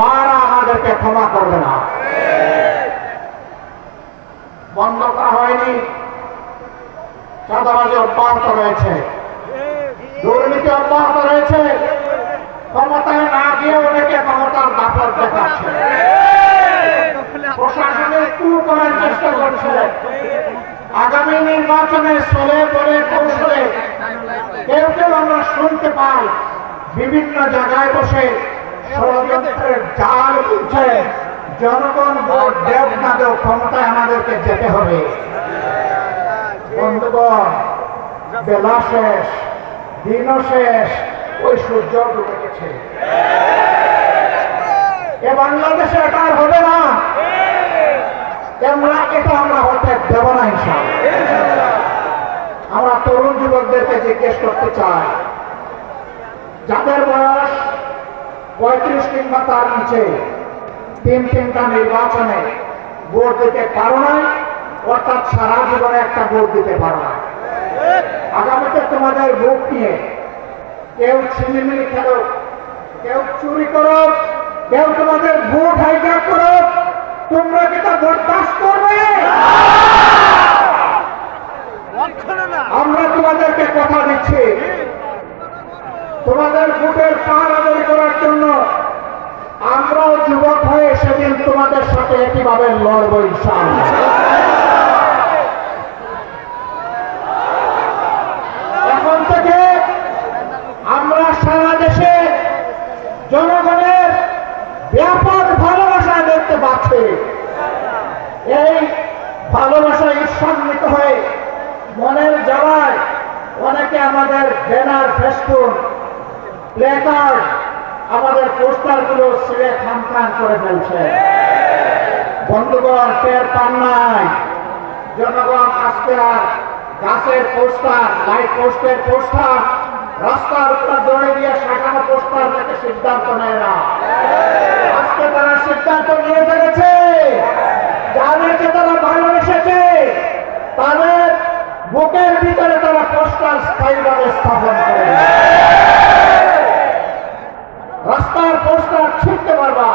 মারা আমাদেরকে ক্ষমা করবে না। বন্ধ করা হয়নি, চাঁদাবাজি অব্যাহত রয়েছে, দুর্নীতি অব্যাহত রয়েছে, ক্ষমতায় না গিয়ে অনেকে ক্ষমতার দাপট দেখাচ্ছে, প্রশাসনের কু করার চেষ্টা করছে। আগামী নির্বাচনে চলে বলে কৌশলে কেউ কেউ আমরা শুনতে পাই বিভিন্ন জায়গায় বসে ষড়যন্ত্রের জাল বুঝছে জনগণ ভোট দেব না দেব ক্ষমতায় আমাদেরকে যেতে হবে। বন্ধুগণ, বেলা শেষ, দিনও শেষ, ওই সূর্য ডুবে গেছে। এ বাংলাদেশে এটা আর হবে না, আমরা হতে দেব না ইনশাআল্লাহ। আমরা তরুণ যুবকদেরকে জিজ্ঞেস করতে চাই, যাদের বয়স 35 কিংবা তার নিচে, তিনটা নির্বাচনে ভোট দিতে পারো না, অর্থাৎ সারা জীবনে একটা ভোট দিতে পারো না। আগামীতে তোমাদের ভোট নিয়ে কেউ ছিনিমিনি খেলো, কেউ চুরি করো, কেউ তোমাদের ভোট হাইজ্যাক করো, তোমরা কি তা বরদাস্ত করবে? আমরা তোমাদেরকে কথা দিচ্ছি, তোমাদের ভোটের পাহারাদারি করার জন্য আমরাও যুবক হয়ে সেদিন তোমাদের সাথে একইভাবে লড়বো ইনশাআল্লাহ। এখন থেকে আমরা সারা দেশে জনগণের ব্যাপক ভালোবাসা দেখতে পাচ্ছি। এই ভালোবাসা ঈর্ষান্বিত হয়ে মনের জ্বালায় অনেকে আমাদের ব্যানার, ফেস্টুন, প্লেকার্ড, আমাদের পোস্টারগুলো ছিঁড়ে খান করে ফেলছে। বন্ধুগণ, টের পান নাই জনগণ আজকে আর গাছের পোস্টার, লাইট পোস্টের পোস্টার, রাস্তার উপর দৌড়ে দিয়ে সাজানো পোস্টার থেকে সিদ্ধান্ত নেয় না। আজকে তারা সিদ্ধান্ত নিয়ে ফেলেছে, যাদেরকে তারা ভালোবেসেছে তাদের বুকের ভিতরে তারা পোস্টার স্থায়ীভাবে স্থাপন করে। রাস্তার পোস্টার ছিঁড়তে পারবা।